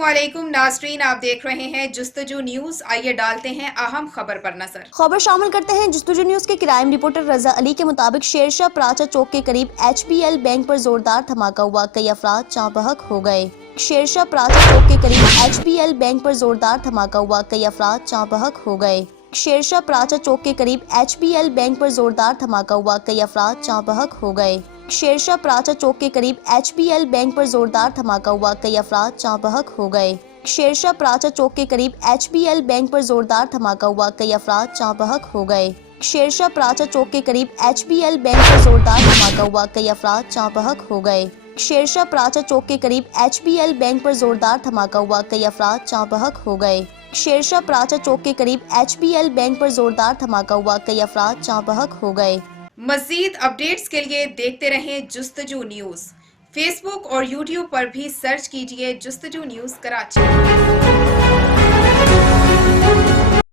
अस्सलामुअलैकुम नाज़रीन, आप देख रहे हैं जुस्तजू न्यूज। आइए डालते हैं अहम खबर पर नजर। खबर शामिल करते हैं जुस्तजू न्यूज के क्राइम रिपोर्टर रजा अली के मुताबिक शेरशाह प्राचा चौक के करीब HBL बैंक पर जोरदार धमाका हुआ, कई अफराद जहाँ बहक हो गए। शेरशाह प्राचा चौक के करीब HBL बैंक पर जोरदार धमाका हुआ, कई अफराद जहाँ बहक हो गए। शेरशाह प्राचा चौक के करीब HBL बैंक पर जोरदार धमाका हुआ, कई अफराद जहाँ बहक हो गए। शेरशाह प्राचा चौक के करीब HBL बैंक पर जोरदार धमाका हुआ, कई अफराद जहाँ बहक हो गए। शेरशाह प्राचा चौक के करीब HBL बैंक पर जोरदार धमाका हुआ, कई अफराद जहाँ बहक हो गए। शेरशाह प्राचा चौक के करीब HBL बैंक पर जोरदार धमाका हुआ, कई अफराद जहाँ बहक हो गए। शेरशाह प्राचा चौक के करीब HBL बैंक पर जोरदार धमाका हुआ, कई अफराद जहाँ बहक हो गए। शेरशाह प्राचा चौक के करीब HBL बैंक पर जोरदार धमाका हुआ, कई अफराद जहाँ बहक हो गए। मजीद अपडेट्स के लिए देखते रहें जुस्तजू न्यूज। फेसबुक और यूट्यूब पर भी सर्च कीजिए जुस्तजू न्यूज कराची।